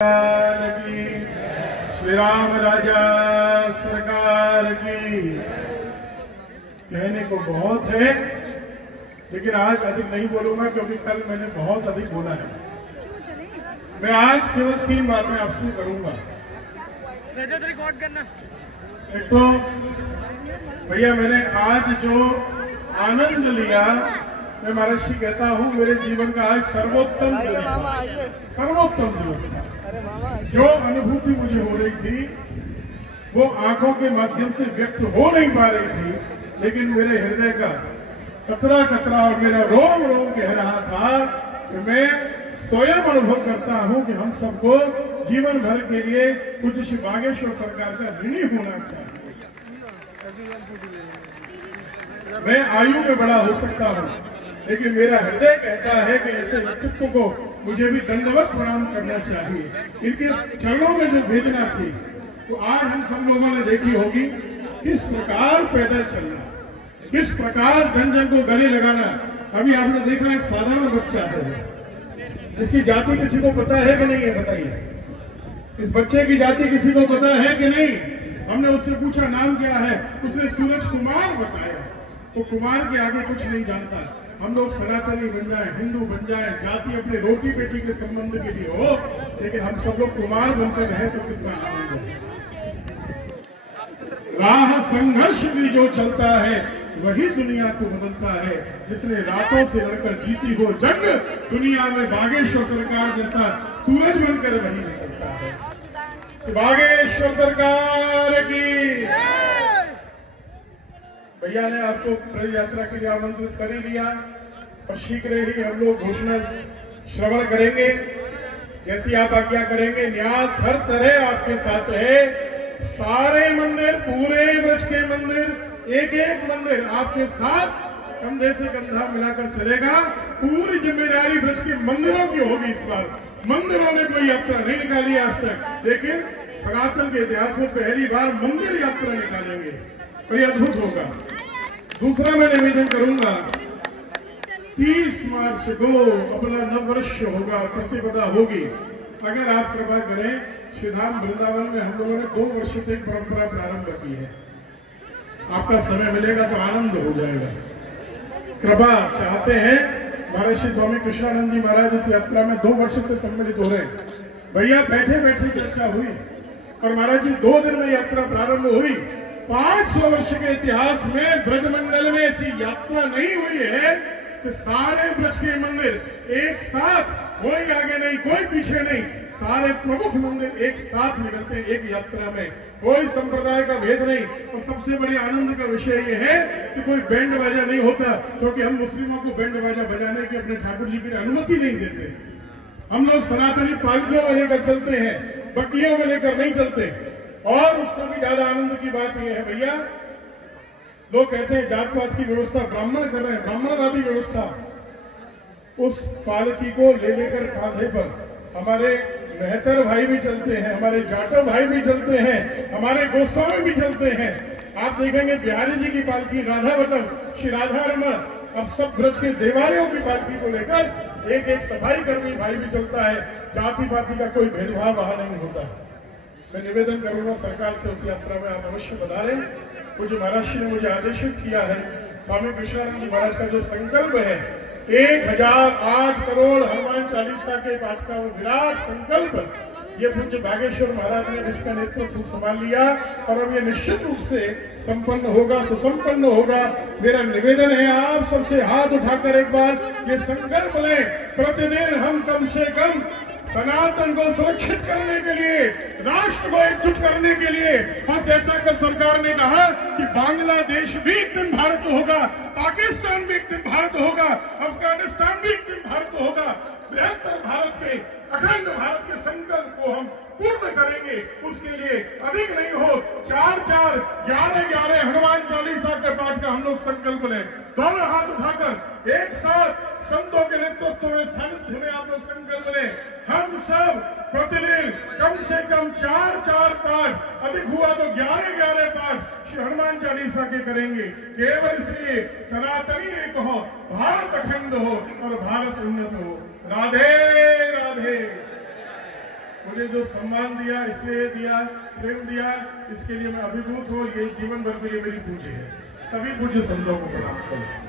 की, श्री राम राजा सरकार की। कहने को बहुत है लेकिन आज अधिक नहीं बोलूंगा क्योंकि कल मैंने बहुत अधिक बोला है। मैं आज केवल 3 बातें आपसे करूंगा। रिकॉर्ड करना। एक तो भैया मैंने आज जो आनंद लिया, मैं महर्षि कहता हूँ मेरे जीवन का आज सर्वोत्तम जीवन था। जो अनुभूति मुझे हो रही थी वो आंखों के माध्यम से व्यक्त हो नहीं पा रही थी, लेकिन मेरे हृदय का कतरा कतरा और मेरा रोम रोम कह रहा था कि मैं स्वयं अनुभव करता हूं कि हम सबको जीवन भर के लिए कुछ श्री बागेश्वर सरकार का ऋणी होना चाहिए। मैं आयु में बड़ा हो सकता हूं लेकिन मेरा हृदय कहता है कि ऐसे व्यक्तित्व को मुझे भी दंडवत प्रणाम करना चाहिए। इनके चरणों में जो भेजना थी तो आज हम सब लोगों ने देखी होगी किस प्रकार पैदल चलना, किस प्रकार जन जन को गले लगाना। अभी आपने देखा एक साधारण बच्चा है, इसकी जाति किसी को पता है कि नहीं है? बताइए, इस बच्चे की जाति किसी को पता है कि नहीं? हमने उससे पूछा नाम क्या है, उसने सूरज कुमार बताया। तो कुमार के आगे कुछ नहीं जानता। हम लोग सनातनी बन जाए, हिंदू बन जाए, जाति अपने रोटी बेटी के संबंध के लिए हो, लेकिन हम सब लोग कुमार बनकर रहे तो कितना आनंद है। राह संघर्ष भी जो चलता है वही दुनिया को बदलता है। जिसने रातों से लड़कर जीती हो जंग, दुनिया में बागेश्वर सरकार जैसा सूरज बनकर वही निकलता है। तो बागेश्वर सरकार की। भैया ने आपको ब्रज यात्रा के लिए आमंत्रित कर ही लिया और शीघ्र ही हम लोग घोषणा श्रवण करेंगे। जैसी आप आज्ञा करेंगे, न्यास हर तरह आपके साथ है। सारे मंदिर, पूरे ब्रज के मंदिर, एक एक मंदिर आपके साथ कंधे से कंधा मिलाकर चलेगा। पूरी जिम्मेदारी ब्रज के मंदिरों की होगी। इस बार मंदिरों ने कोई यात्रा नहीं निकाली आज तक, लेकिन सनातन के इतिहास में पहली बार मंदिर यात्रा निकालेंगे। बड़ी अद्भुत होगा। दूसरा मैं निवेदन करूंगा, 30 मार्च को अपना नववर्ष होगा, प्रतिपदा होगी। अगर आप कृपा करें, श्रीधाम वृंदावन में हम लोगों ने 2 वर्ष से एक परंपरा प्रारंभ की है। आपका समय मिलेगा तो आनंद हो जाएगा। कृपा चाहते हैं, महर्षि स्वामी कृष्णानंद जी महाराज इस यात्रा में 2 वर्ष से सम्मिलित हो रहे हैं। भैया बैठे बैठे चर्चा हुई और महाराज जी 2 दिन में यात्रा प्रारंभ हुई। 500 वर्ष के इतिहास में ब्रजमंडल में ऐसी यात्रा नहीं हुई है कि सारे ब्रज के मंदिर एक साथ, कोई आगे नहीं कोई पीछे नहीं, सारे प्रमुख मंदिर एक साथ निकलते हैं एक यात्रा में। कोई संप्रदाय का भेद नहीं। और सबसे बड़ी आनंद का विषय यह है कि कोई बैंड बाजा नहीं होता, क्योंकि हम मुस्लिमों को बैंड बाजा बजाने की अपने ठाकुर जी की अनुमति नहीं देते। हम लोग सनातनी पालकियों में लेकर चलते हैं, बट्टियों में लेकर नहीं चलते। और उसको भी ज्यादा आनंद की बात यह है भैया, लोग कहते हैं जात पात की व्यवस्था ब्राह्मण कर रहे हैं, ब्राह्मणवादी व्यवस्था। उस पालकी को ले लेकर कांधे पर हमारे मेहतर भाई भी चलते हैं, हमारे जाटव भाई भी चलते हैं, हमारे गोस्वामी भी चलते हैं। आप देखेंगे बिहारी जी की पालकी, राधा वटम, श्री राधा रमन, अब सब ब्रज के देवालयों की पालकी को लेकर एक एक सफाई कर्मी भाई भी चलता है। जाति पाति का कोई भेदभाव वहां नहीं होता। मैं निवेदन करूंगा सरकार से, उस यात्रा में आप अवश्य पधारें। मुझे महर्षि ने मुझे आदेशित किया है, स्वामी कृष्णानंद जी महाराज का जो संकल्प है 1008 करोड़ हनुमान चालीसा के पाठ का वो विराट संकल्प, ये पूज्य बागेश्वर महाराज ने इसका नेतृत्व संभाल लिया और अब ये निश्चित रूप से संपन्न होगा, सुसंपन्न होगा। मेरा निवेदन है आप सबसे हाथ उठाकर एक बार ये संकल्प लें, प्रतिदिन हम कम से कम सनातन को सुरक्षित करने के लिए, राष्ट्र को एकजुट करने के लिए, और जैसा कि सरकार ने कहा कि बांग्लादेश भी एक दिन भारत होगा, पाकिस्तान भी एक दिन भारत होगा, अफगानिस्तान भी एक दिन भारत होगा, बृहत्तर भारत के, अखंड भारत के संकल्प को हम पूर्ण करेंगे। उसके लिए अधिक नहीं हो 4-4, 11-11 हनुमान चालीसा के पाठ का हम लोग संकल्प लें। दोनों हाथ उठाकर एक साथ संतों के नेतृत्व में, सानिध्य में आप लोग संकल्प लें। हम सब प्रतिदिन कम से कम 4-4 पाठ, अधिक हुआ तो 11-11 पाठ श्री हनुमान चालीसा के करेंगे। केवल इसलिए सनातनी एक हो, भारत अखंड हो और भारत उन्नत हो। राधे राधे। मुझे जो सम्मान दिया, इसलिए दिया, प्रेम दिया, इसके लिए मैं अभिभूत हूँ। ये जीवन भर के लिए मेरी पूंजी है। सभी पूज्य संतों को प्रणाम करूँ।